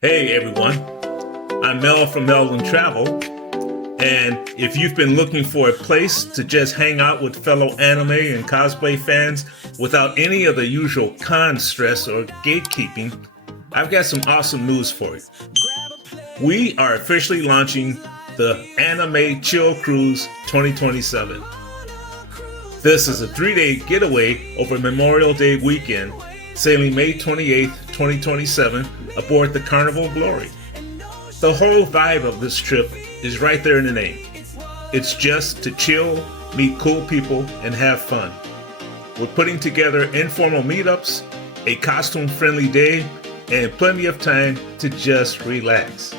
Hey everyone, I'm Mel from MelddenTravel, and if you've been looking for a place to just hang out with fellow anime and cosplay fans without any of the usual con stress or gatekeeping, I've got some awesome news for you. We are officially launching the Anime Chill Cruise 2027. This is a 3-day getaway over Memorial Day weekend, sailing May 28th, 2027 aboard the Carnival Glory. The whole vibe of this trip is right there in the name. It's just to chill, meet cool people, and have fun. We're putting together informal meetups, a costume-friendly day, and plenty of time to just relax.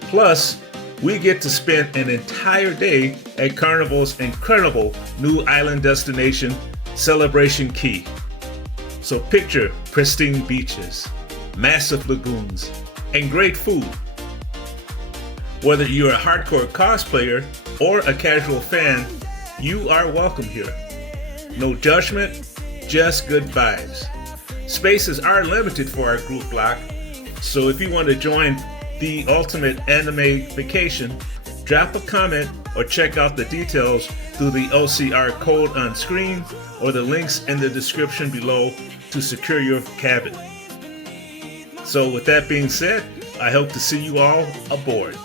Plus, we get to spend an entire day at Carnival's incredible new island destination, Celebration Key. So picture pristine beaches, massive lagoons, and great food. Whether you're a hardcore cosplayer or a casual fan, you are welcome here. No judgment, just good vibes. Spaces are limited for our group block, so if you want to join the ultimate anime vacation, drop a comment or check out the details through the OCR code on screen or the links in the description below to secure your cabin. So with that being said, I hope to see you all aboard.